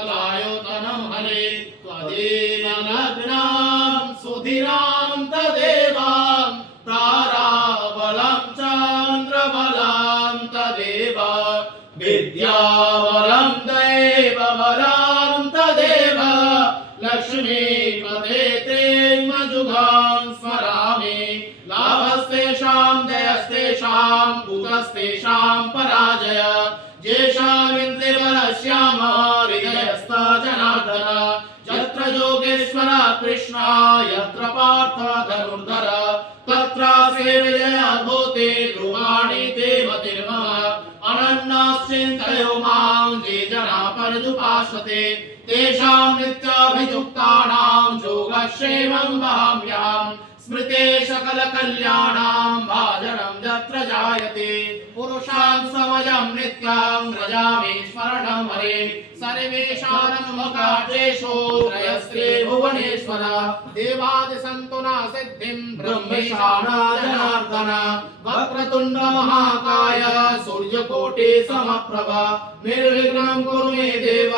सकलायुतनं हरे त्वदेव लग्नं सुधिरां तदेवां ताराबलं चन्द्रबलं तदेव विद्याबलं दैवबलं तदेव लक्ष्मीपदे ते मजुगां स्मरामि लाभस्तेषां जयस्तेषां कुतस्तेषां पराजय येषामिन्द्रिबलश्याम हृदयस्थ जनार्दन यत्र योगेश्वर कृष्ण यत्र पार्थ धनुर्धर तत्र विजयाद्भुते ध्रुवाणि ते मतिर्मम अनन्नाश्चिन्तयो मां ये जना पर्युपासते तेषां नित्याभियुक्तानां योगक्षेमं वहाम्यहम् स्मृते सकलकल्याणां भाजनं यत्र जायते पुरुषां समयं नित्यं व्रजामि स्मरणं हरे सर्वेषामकार्येषु त्रयस्त्रे भुवनेश्वर देवादिसन्तुना सिद्धिं ब्रह्मेशान जनार्दन वक्रतुण्ड महाकाय सूर्यकोटि समप्रभ निर्विघ्नं कुरु मे देव